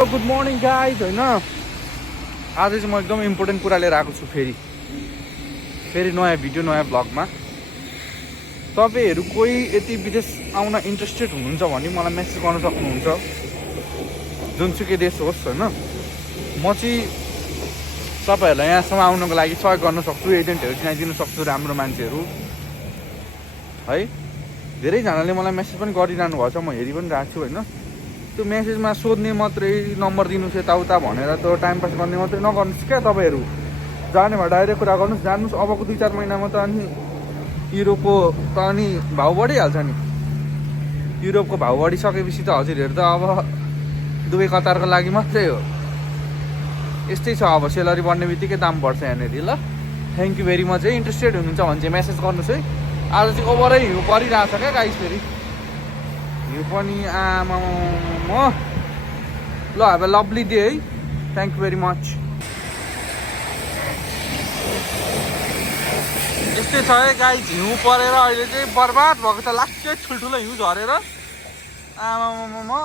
Good morning guys होइन आज चाहिँ म एकदम इम्पोर्टेन्ट कुरा लिएर आएको छु फेरि नयाँ भिडियो नयाँ ब्लगमा। तपाईँहरू कोही यति विदेश आउन इन्ट्रेस्टेड हुनुहुन्छ भने मलाई मेसेज गर्न सक्नुहुन्छ, जुनसुकै देश होस् होइन। म चाहिँ तपाईँहरूलाई यहाँसम्म आउनको लागि सहयोग गर्न सक्छु, एजेन्टहरू चिनाइदिनु सक्छु, राम्रो मान्छेहरू है। धेरैजनाले मलाई मेसेज पनि गरिरहनु भएको छ, म हेरि पनि रहेको छु होइन। त्यो मेसेजमा सोध्ने मात्रै नम्बर दिनुहोस् यताउता भनेर त टाइम पास गर्ने मात्रै नगर्नुहोस् क्या। तपाईँहरू जाने भए डाइरेक्ट कुरा गर्नुहोस्, जानुहोस्। अबको 2-4 महिनामा त अनि युरोपको त अनि भाउ बढिहाल्छ नि। युरोपको भाउ बढिसकेपछि त हजुरहरू त अब दुबई कतारको लागि मात्रै हो। यस्तै छ, अब सेलरी बढ्ने बित्तिकै दाम बढ्छ यहाँनिर। ल थ्याङ्क यू भेरी मच है। इन्ट्रेस्टेड हुनुहुन्छ भने चाहिँ मेसेज गर्नुहोस् है। आज चाहिँ ओभरै हिउँ परिरहेको छ क्या गाइस, फेरि हिउँ पनि आमा ल हेभ अ लभली डे है। Thank you very much. यस्तै छ है गाइस, हिउँ परेर अहिले चाहिँ बर्बाद भएको छ। लास्टै ठुल्ठुलो हिउँ झरेर आमा